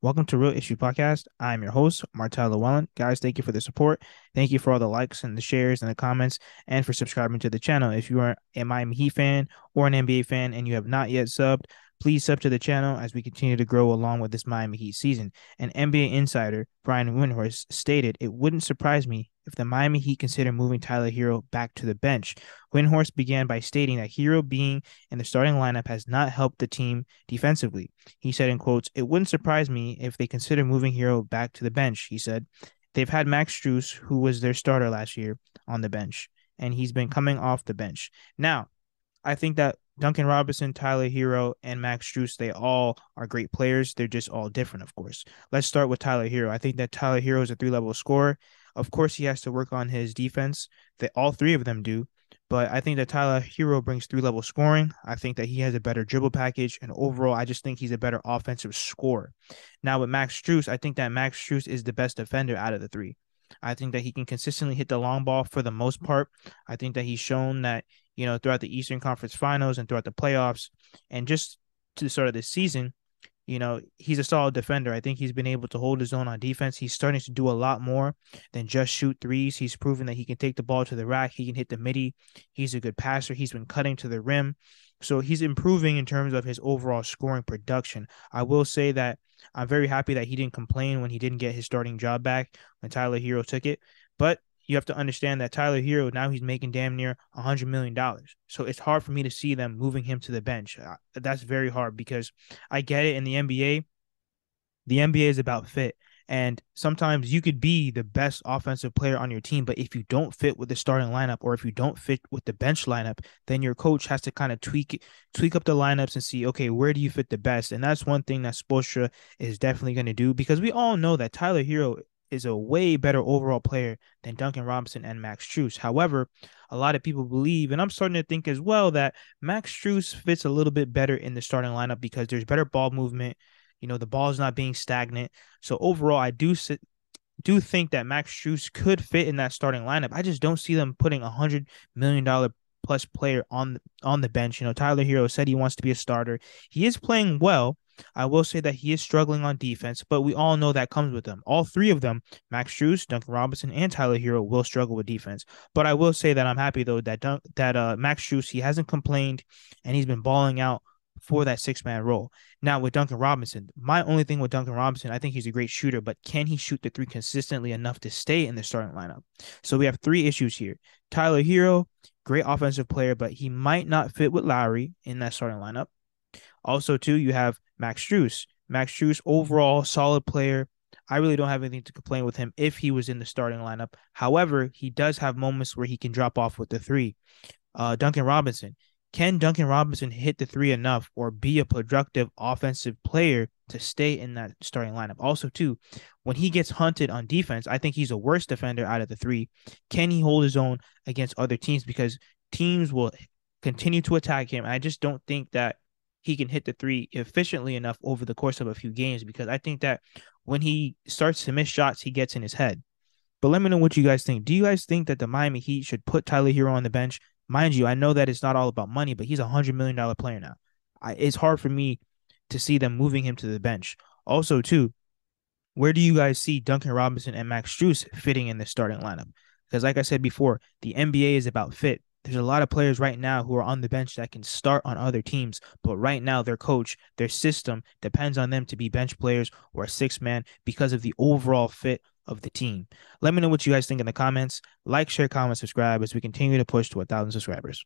Welcome to Real Issue Podcast. I'm your host, Martel Llewellyn. Guys, thank you for the support. Thank you for all the likes and the shares and the comments and for subscribing to the channel. If you are a Miami Heat fan or an NBA fan and you have not yet subbed, please sub to the channel as we continue to grow along with this Miami Heat season. An NBA insider, Brian Windhorst, stated it wouldn't surprise me if the Miami Heat consider moving Tyler Herro back to the bench. Windhorst began by stating that Herro being in the starting lineup has not helped the team defensively. He said in quotes, "It wouldn't surprise me if they consider moving Herro back to the bench," he said. They've had Max Strus, who was their starter last year, on the bench, and he's been coming off the bench. Now, I think that Duncan Robinson, Tyler Herro, and Max Strus, they all are great players. They're just all different, of course. Let's start with Tyler Herro. I think that Tyler Herro is a three-level scorer. Of course, he has to work on his defense. That all three of them do. But I think that Tyler Herro brings three-level scoring. I think that he has a better dribble package. And overall, I just think he's a better offensive scorer. Now, with Max Strus, I think that Max Strus is the best defender out of the three. I think that he can consistently hit the long ball for the most part. I think that he's shown that, throughout the Eastern Conference Finals and throughout the playoffs and just to the start of this season, he's a solid defender. I think he's been able to hold his own on defense. He's starting to do a lot more than just shoot threes. He's proven that he can take the ball to the rack. He can hit the midi. He's a good passer. He's been cutting to the rim. So he's improving in terms of his overall scoring production. I will say that I'm very happy that he didn't complain when he didn't get his starting job back when Tyler Herro took it. But you have to understand that Tyler Herro, now he's making damn near $100 million. So it's hard for me to see them moving him to the bench. That's very hard because I get it in the NBA. The NBA is about fit. And sometimes you could be the best offensive player on your team, but if you don't fit with the starting lineup or if you don't fit with the bench lineup, then your coach has to kind of tweak up the lineups and see, okay, where do you fit the best? And that's one thing that Spoelstra is definitely going to do because we all know that Tyler Herro is a way better overall player than Duncan Robinson and Max Strus. However, a lot of people believe, and I'm starting to think as well, that Max Strus fits a little bit better in the starting lineup because there's better ball movement. The ball is not being stagnant. So overall, I do think that Max Strus could fit in that starting lineup. I just don't see them putting $100 million plus player on the bench. Tyler Herro said he wants to be a starter. He is playing well. I will say that he is struggling on defense, but we all know that comes with them. All three of them, Max Strus, Duncan Robinson, and Tyler Herro, will struggle with defense. But I will say that I'm happy though that Max Strus, he hasn't complained and he's been balling out for that six-man role. Now with Duncan Robinson, my only thing with Duncan Robinson, I think he's a great shooter, but can he shoot the three consistently enough to stay in the starting lineup? So we have three issues here. Tyler Herro, great offensive player, but he might not fit with Lowry in that starting lineup. Also, too, you have Max Strus. Max Strus, overall solid player. I really don't have anything to complain with him if he was in the starting lineup. However, he does have moments where he can drop off with the three. Duncan Robinson. Can Duncan Robinson hit the three enough or be a productive offensive player to stay in that starting lineup? Also, too, when he gets hunted on defense, I think he's a worse defender out of the three. Can he hold his own against other teams? Because teams will continue to attack him. I just don't think that he can hit the three efficiently enough over the course of a few games because I think that when he starts to miss shots, he gets in his head. But let me know what you guys think. Do you guys think that the Miami Heat should put Tyler Herro on the bench? Mind you, I know that it's not all about money, but he's a $100 million player now. It's hard for me to see them moving him to the bench. Also, too, where do you guys see Duncan Robinson and Max Strus fitting in the starting lineup? Because like I said before, the NBA is about fit. There's a lot of players right now who are on the bench that can start on other teams, but right now their coach, their system depends on them to be bench players or a six-man because of the overall fit of the team. Let me know what you guys think in the comments. Like, share, comment, subscribe as we continue to push to 1,000 subscribers.